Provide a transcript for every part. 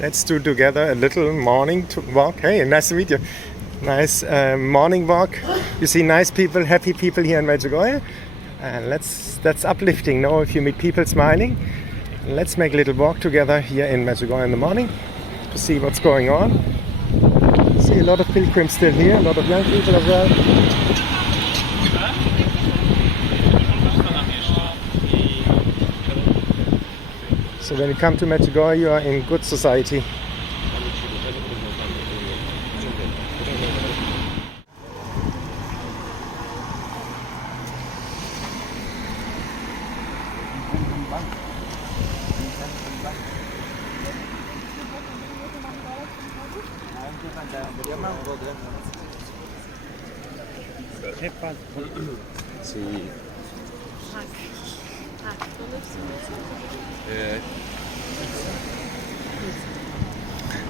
Let's do together a little morning walk. Hey, nice to meet you. Nice morning walk. You see nice people, happy people here in Medjugorje. And that's uplifting, no? If you meet people smiling. Let's make a little walk together here in Medjugorje in the morning to see what's going on. See a lot of pilgrims still here, a lot of young people as well. So when you come to Medjugorje, you are in good society.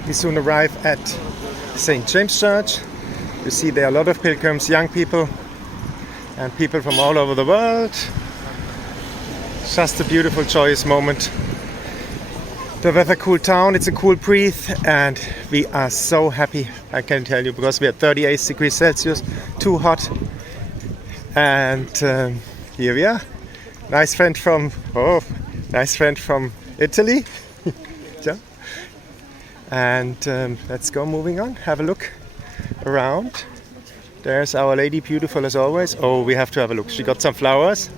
We soon arrive at St. James Church. You see there are a lot of pilgrims, young people and people from all over the world. Just a beautiful, joyous moment. The weather cooled down, it's a cool breeze, and we are so happy, I can tell you, because we are 38 degrees Celsius, too hot. And here we are. Nice friend from Italy. Yeah. And let's go moving on, have a look around. There's Our Lady, beautiful as always. Oh, we have to have a look. She got some flowers.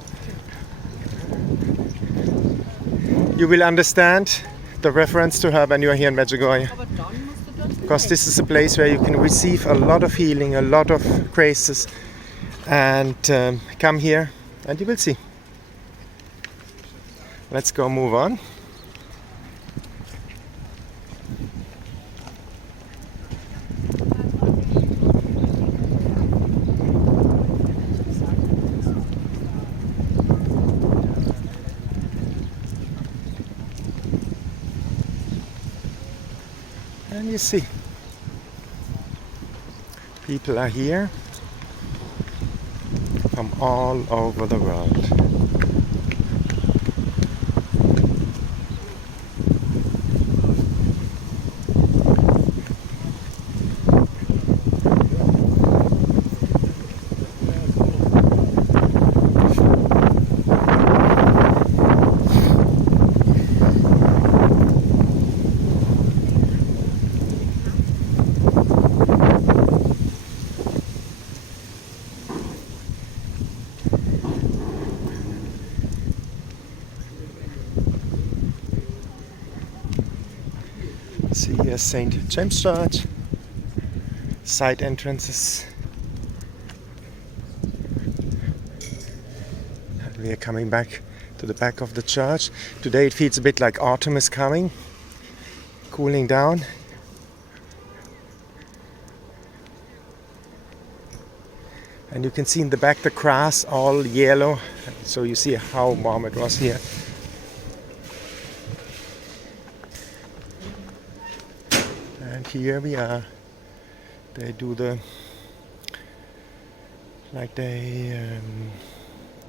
You will understand the reference to her when you are here in Medjugorje, because this is a place where you can receive a lot of healing, a lot of graces, and come here and you will see. Let's go move on. And you see, people are here from all over the world. See here St. James Church, side entrances. And we are coming back to the back of the church. Today it feels a bit like autumn is coming, cooling down. And you can see in the back the grass all yellow, so you see how warm it was here. And here we are. They do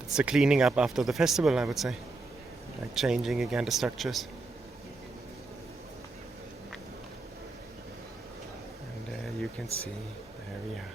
it's the cleaning up after the festival, I would say. Like changing again the structures. And there you can see, there we are.